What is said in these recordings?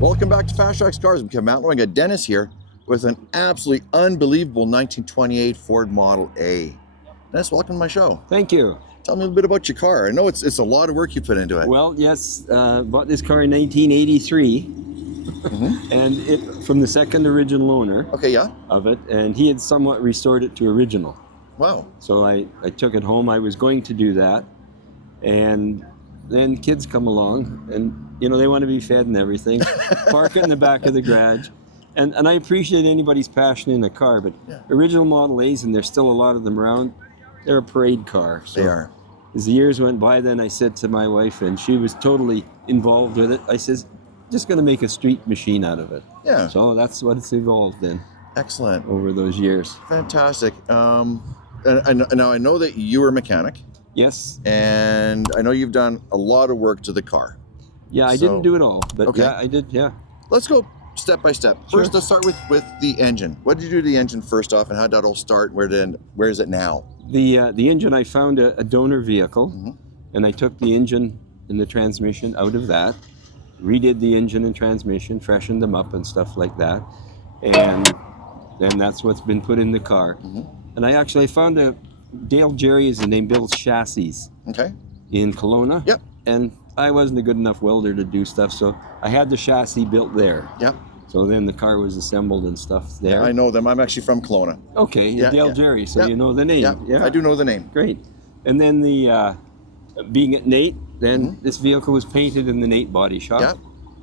Welcome back to FasTrax Cars. I'm Kevin Matlo. I got Dennis here with an absolutely unbelievable 1928 Ford Model A. Dennis, welcome to my show. Thank you. Tell me a little bit about your car. I know it's a lot of work you put into it. Well, yes, bought this car in 1983, and it from the second original owner. Okay, yeah. Of it, and he had somewhat restored it to original. Wow. So I took it home. I was going to do that, and then kids come along, and you know they want to be fed and everything. Park it in the back of the garage, and I appreciate anybody's passion in a car, but original Model A's, and there's still a lot of them around. They're a parade car. So they are. As the years went by, then I said to my wife, and she was totally involved with it, I says, just going to make a street machine out of it. Yeah. So that's what it's evolved in. Excellent. Over those years. Fantastic. And now I know that you were a mechanic. Yes. And I know you've done a lot of work to the car. Yeah, I didn't do it all, but okay. Yeah, I did, yeah. Let's go step by step. Sure. First, let's start with the engine. What did you do to the engine first off, and how did that all start? Where is it now? The engine, I found a donor vehicle, and I took the engine and the transmission out of that, redid the engine and transmission, freshened them up and stuff like that, and then that's what's been put in the car. And I actually found Dale Jerry is the name, builds chassis. Okay. In Kelowna. Yep. And I wasn't a good enough welder to do stuff, so I had the chassis built there. Yep. So then the car was assembled and stuff there. Yeah, I know them. I'm actually from Kelowna. Okay, Yeah, Dale Jerry, so Yep. you know the name. Yeah, Yeah, I do know the name. Great. And then the being at Nate, then this vehicle was painted in the Nate body shop. Yep.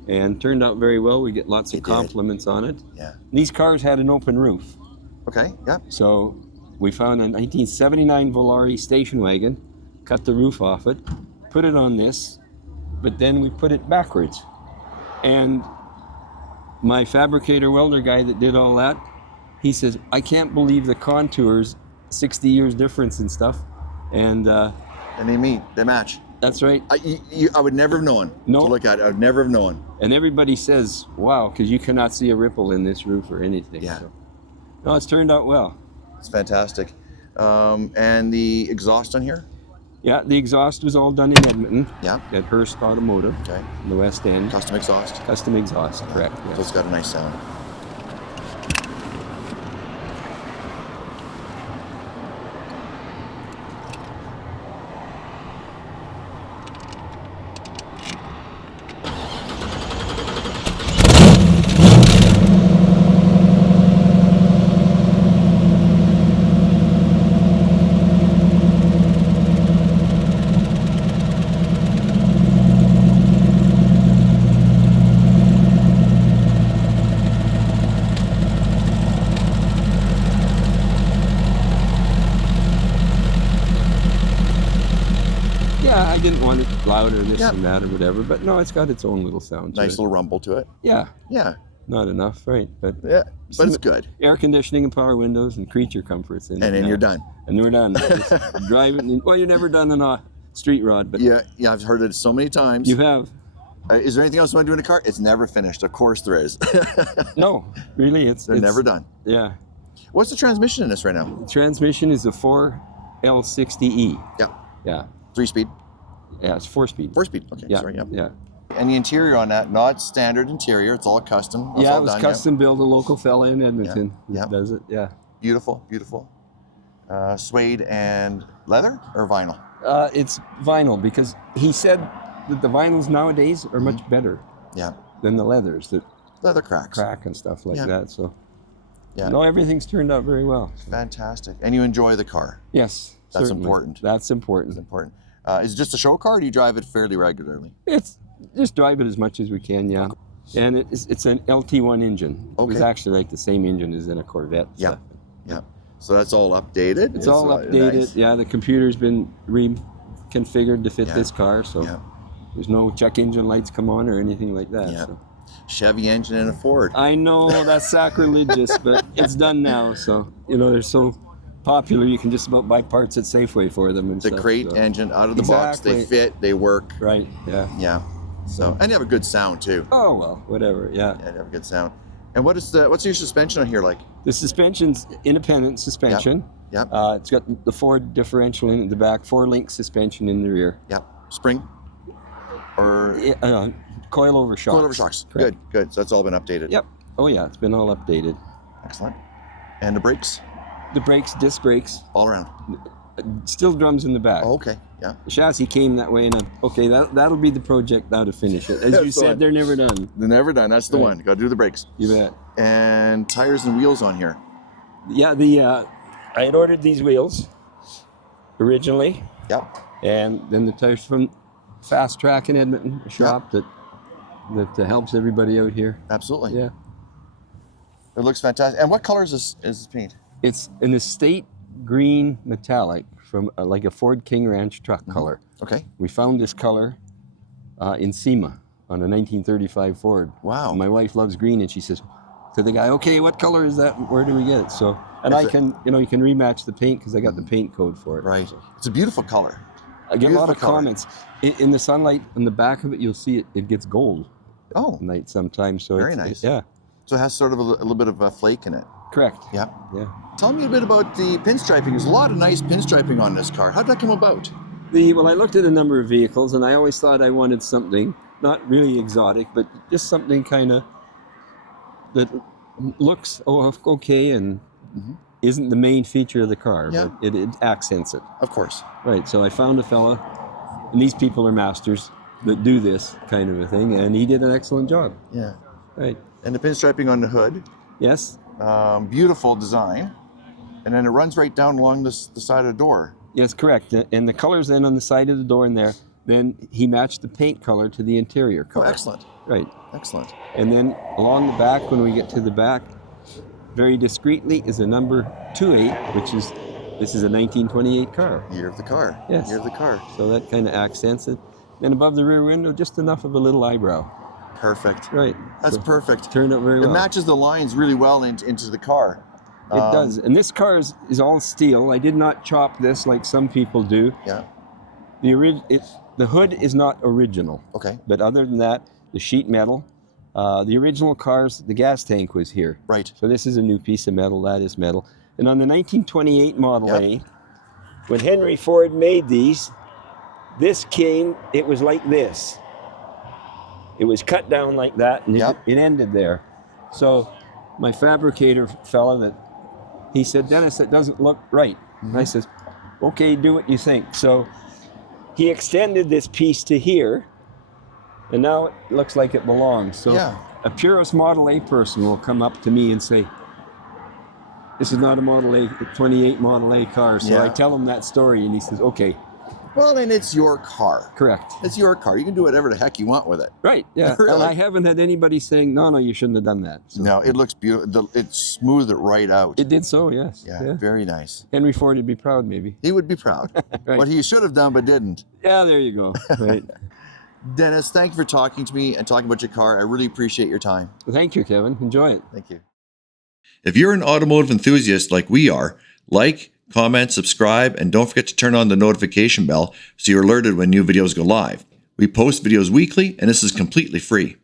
And turned out very well. We get lots of It did. compliments on it. Yeah. These cars had an open roof. Okay, yep. So we found a 1979 Volare station wagon, cut the roof off it, put it on this, but then we put it backwards. And my fabricator welder guy that did all that, he says, I can't believe the contours, 60 years difference and stuff. And And they meet, they match. that's right. I would never have known No. to look at it. I would never have known. And everybody says, wow, because you cannot see a ripple in this roof or anything. Yeah. So, no, it's turned out well. It's fantastic. And the exhaust on here? Yeah, the exhaust was all done in Edmonton. Yeah. At Hearst Automotive. Okay. In the West End. Custom exhaust? Custom exhaust, correct. So it's got a nice sound. Yeah, I didn't want it loud or this and that or whatever, but no, it's got its own little sound to Nice it. little rumble to it. Yeah, Yeah. not enough, right? But Yeah. But it's good. air conditioning and power windows and creature comforts in it. And then you're done. And we're done. Just drive it. Well, you're never done on a street rod, but Yeah, I've heard it so many times. you have. Is there anything else you want to do in a car? It's never finished. Of course there is. No, really, it's They're never done. Yeah. What's the transmission in this right now? The transmission is a 4L60E. Yeah. Yeah. 3-speed? Yeah, it's 4-speed. 4-speed. Okay. Yeah. Sorry. Yep. Yeah. And the interior on that, not standard interior. It's all custom. It's Yeah, all it was done, custom built. A local fella in Edmonton Yeah. does it. Yeah. Beautiful, beautiful. Suede and leather or vinyl? It's vinyl because he said that the vinyls nowadays are much better Yeah. than the leathers that Leather cracks. crack and stuff like Yeah. that. So, Yeah. no, everything's turned out very well. Fantastic. And you enjoy the car. Yes, That's certainly. important. That's important. It's important. Is it just a show car or do you drive it fairly regularly? It's just drive it as much as we can, yeah. And it's an LT1 engine. It was Okay. actually like the same engine as in a Corvette. Yeah. So Yeah. So that's all updated? it's all updated. Nice. Yeah, the computer's been reconfigured to fit this car, so Yeah. there's no check engine lights come on or anything like that. Yeah. So. Chevy engine in a Ford. I know that's sacrilegious, but it's done now. So, you know, they're so popular, you can just about buy parts at Safeway for them and It's a stuff. crate So. engine out of the box. They fit, they work. Right, yeah. Yeah. So, and they have a good sound too. Oh, well, whatever, yeah. Yeah, they have a good sound. And what's your suspension on here like? The suspension's independent suspension. Yep. It's got the Ford differential in the back, 4-link suspension in the rear. Yep. Spring? Or? Coil-over shocks. Coil-over shocks. Correct. Good. So that's all been updated. Yep. Oh yeah, it's been all updated. Excellent. And the brakes? The brakes, disc brakes. All around? Still drums in the back. Oh, okay. Yeah. The chassis came that way, and okay, that'll be the project now to finish it. As you said, they're never done. They're never done. That's the one. Got to do the brakes. You bet. And tires and wheels on here. Yeah, I had ordered these wheels originally. Yep. And then the tires from FasTrax in Edmonton, a shop that helps everybody out here. Absolutely. Yeah. It looks fantastic. And what color is this paint? It's an estate green metallic from like a Ford King Ranch truck color. Okay. We found this color in SEMA on a 1935 Ford. Wow. My wife loves green, and she says to the guy, "Okay, what color is that? Where do we get it?" So, and you can rematch the paint because I got the paint code for it. Right. It's a beautiful color. I get a lot of comments. In the sunlight, on the back of it, you'll see it gets gold. Oh. At night sometimes. So very nice. Yeah. So it has sort of a little bit of a flake in it. Correct. Yeah. Yeah. Tell me a bit about the pinstriping. There's a lot of nice pinstriping on this car. How did that come about? Well, I looked at a number of vehicles, and I always thought I wanted something not really exotic, but just something kind of that looks okay and isn't the main feature of the car, but it accents it. Of course. Right. So I found a fella, and these people are masters that do this kind of a thing, and he did an excellent job. Yeah. Right. And the pinstriping on the hood. Yes. Beautiful design. And then it runs right down along the side of the door. Yes, correct. And the colors then on the side of the door in there, then he matched the paint color to the interior color. Oh, excellent. Right. Excellent. And then along the back, when we get to the back, very discreetly is a number 28, this is a 1928 car. Year of the car. Yes. Year of the car. So that kind of accents it. And above the rear window, just enough of a little eyebrow. Perfect. Right. That's perfect. Turned out very well. It matches the lines really well into the car. It does. And this car is all steel. I did not chop this like some people do. Yeah. The hood is not original. Okay. But other than that, the sheet metal. The original cars, the gas tank was here. Right. So this is a new piece of metal. That is metal. And on the 1928 Model A, when Henry Ford made these, it was like this. It was cut down like that, and it ended there. So my fabricator fella, he said, "Dennis, that doesn't look right." And I says, "Okay, do what you think." So he extended this piece to here, and now it looks like it belongs. So a purist Model A person will come up to me and say, "This is not a Model A, 28 Model A car." So I tell him that story, and he says, "Okay." Well, then it's your car. Correct. It's your car. You can do whatever the heck you want with it. Right, yeah. Really? And I haven't had anybody saying, no, you shouldn't have done that. So. No, it looks beautiful. It smoothed it right out. It did so, yes. Yeah, very nice. Henry Ford would be proud, maybe. He would be proud. Right. What he should have done but didn't. Yeah, there you go. Right. Dennis, thank you for talking to me and talking about your car. I really appreciate your time. Thank you, Kevin. Enjoy it. Thank you. If you're an automotive enthusiast like we are, like, comment, subscribe, and don't forget to turn on the notification bell so you're alerted when new videos go live. We post videos weekly, and this is completely free.